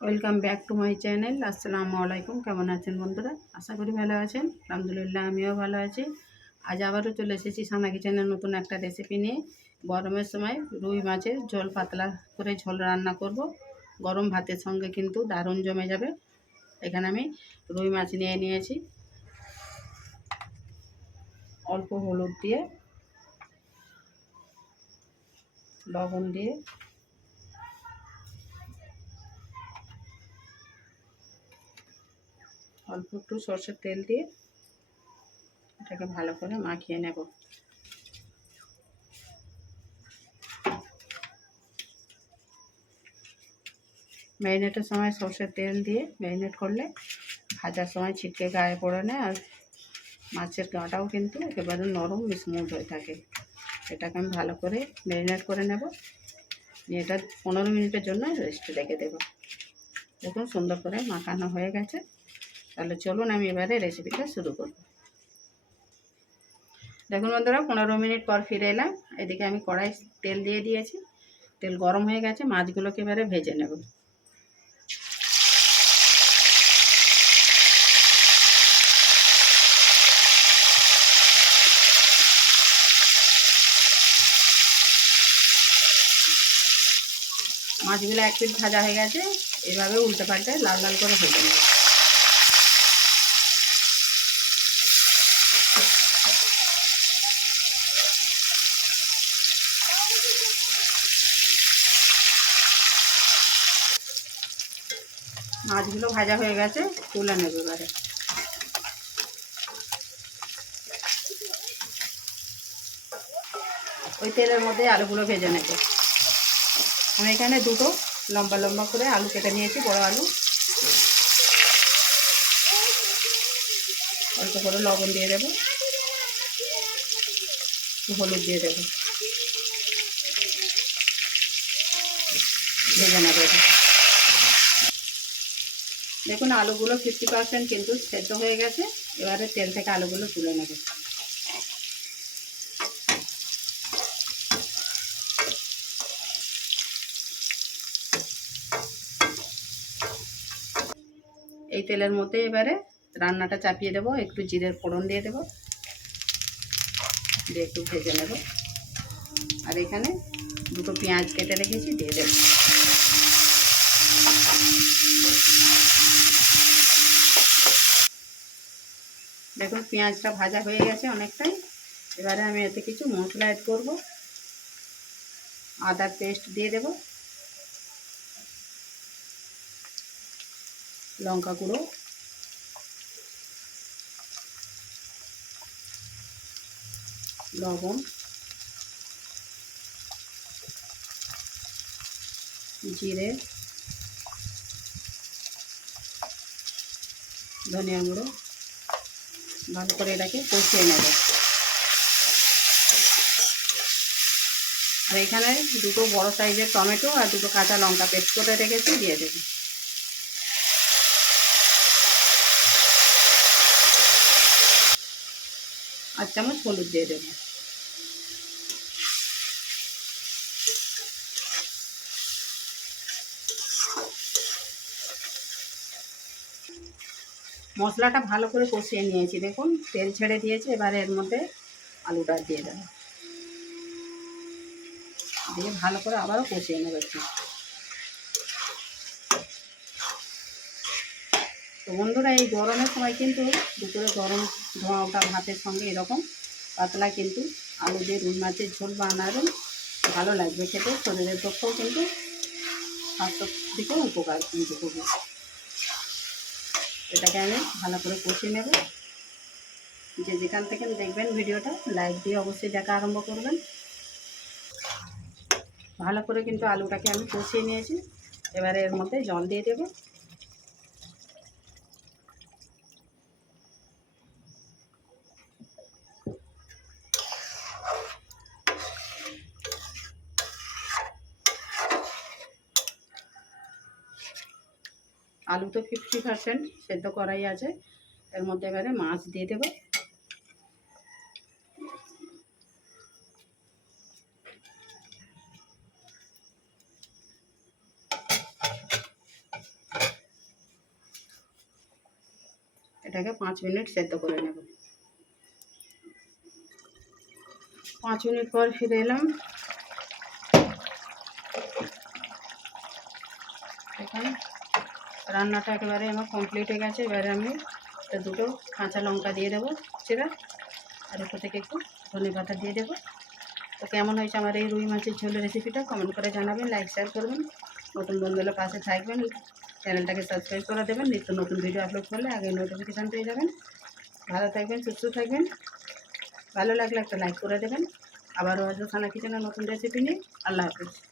Welcome back to my channel, আসসালামু আলাইকুম। কেমন আছেন বন্ধুরা? আশা করি ভালো আছেন। আলহামদুলিল্লাহ, আমিও ভালো আছি। আজ আবারও চলে এসেছি সানা কিচেনের নতুন একটা রেসিপি নিয়ে। গরমের সময় রুই মাছের ঝোল, পাতলা করে ঝোল রান্না করব। গরম ভাতের সঙ্গে কিন্তু দারুণ জমে যাবে। এখানে আমি রুই মাছ নিয়ে নিয়েছি। অল্প হলুদ দিয়ে, লবণ দিয়ে অল্প একটু সর্ষের তেল দিয়ে এটাকে ভালো করে মাখিয়ে নেব। ম্যারিনেটের সময় সর্ষের তেল দিয়ে ম্যারিনেট করলে ভাজার সময় ছিটকে গায়ে পড়ে নেয় আর মাছের গাটাও কিন্তু একেবারে নরম স্মুথ হয়ে থাকে। এটাকে আমি ভালো করে ম্যারিনেট করে নেব। নিয়ে এটা পনেরো মিনিটের জন্য রেস্টে রেখে দেবো। দেখুন সুন্দর করে মাখানো হয়ে গেছে। তাহলে চলুন আমি এবারে রেসিপিটা শুরু করব। দেখুন বন্ধুরা, পনেরো মিনিট পর ফিরে এলাম। এদিকে আমি কড়াই তেল দিয়ে দিয়েছি। তেল গরম হয়ে গেছে, মাছগুলোকে এবারে ভেজে নেব। মাছগুলো এক পিট ভাজা হয়ে গেছে, এভাবে উল্টে পাল্টে লাল লাল করে ভেজে নেব। মাছগুলো ভাজা হয়ে গেছে, তুলে নেব এবারে। ওই তেলের মধ্যে আলুগুলো ভেজে নেব। আমি এখানে দুটো লম্বা লম্বা করে আলু কেটে নিয়েছি, বড় আলু। অল্প করে লবণ দিয়ে দেবো। হলুদ দিয়ে দেবো। ভেজে নেব দেখুন, আলুগুলো ফিফটি পার্সেন্ট কিন্তু সেদ্ধ হয়ে গেছে। এবারে তেল থেকে আলুগুলো তুলে নেবে। এই তেলের মধ্যে এবারে রান্নাটা চাপিয়ে দেবো, একটু জিরের ফোড়ন দিয়ে দেবো, দিয়ে একটু ভেজে নেব। আর এখানে দুটো পেঁয়াজ কেটে রেখেছি, দিয়ে দেবো। দেখুন পেঁয়াজটা ভাজা হয়ে গেছে অনেকটাই। এবারে আমি এতে কিছু মশলা অ্যাড করব। আদার পেস্ট দিয়ে দেব। লঙ্কা গুঁড়ো। লবণ। জিরে। ধনিয়া গুঁড়ো। ভালো করে এটাকে কষিয়ে নেব। আর এখানে দুটো বড় সাইজের টমেটো আর দুটো কাঁচা লঙ্কা পেস্ট করে রেখেছি, দিয়ে দেবো। আর চামচ হলুদ দিয়ে দেব। মশলাটা ভালো করে কষিয়ে নিয়েছি। দেখুন, তেল ছেড়ে দিয়েছে, এবারে এর মধ্যে আলুটা দিয়ে দেবো। দিয়ে ভালো করে আবারও কষিয়ে নেব তো বন্ধুরা, এই গরমের সময় কিন্তু দুপুরে গরম ধোঁয়া ওঠা ভাতের সঙ্গে এরকম পাতলা কিন্তু আলু দিয়ে রুই মাছের ঝোল বানাবেন। ভালো লাগবে খেতে। শরীরের পক্ষেও কিন্তু স্বাস্থ্যর দিকেও উপকার কিন্তু খুবই এটাকে আমি ভালো করে কষিয়ে নেব। যে যেখান থেকে দেখবেন ভিডিওটা, লাইক দিয়ে অবশ্যই দেখা আরম্ভ করবেন। ভালো করে কিন্তু আলুটাকে আমি কষিয়ে নিয়েছি। এবারে এর মধ্যে জল দিয়ে দেব। আলু তো ফিফটি পারসেন্ট সেদ্ধ করাই আছে। এর মধ্যে এবারে মাছ দিয়ে দেবো। এটাকে পাঁচ মিনিট সেদ্ধ করে নেব। পাঁচ মিনিট পর ফিরে এলাম। এখানে রান্নাটা একেবারে আমার কমপ্লিট হয়ে গেছে। এবারে আমি একটা দুটো কাঁচা লঙ্কা দিয়ে দেবো চেরা আর উপর থেকে একটু ধনে পাতা দিয়ে দেবো। তো কেমন হয়েছে আমার এই রুই মাছের ঝোলের রেসিপিটা কমেন্ট করে জানাবেন লাইক শেয়ার করবেন। নতুন বন্ধুগুলো পাশে থাকবেন চ্যানেলটাকে সাবস্ক্রাইব করে দেবেন। নিত্য নতুন ভিডিও আপলোড করলে আগে নোটিফিকেশান পেয়ে যাবেন। ভালো থাকবেন, সুস্থ থাকবেন। ভালো লাগলে একটা লাইক করে দেবেন। আবারও আসব খানা কিচেনের নতুন রেসিপি নিয়ে। আল্লাহ হাফিজ।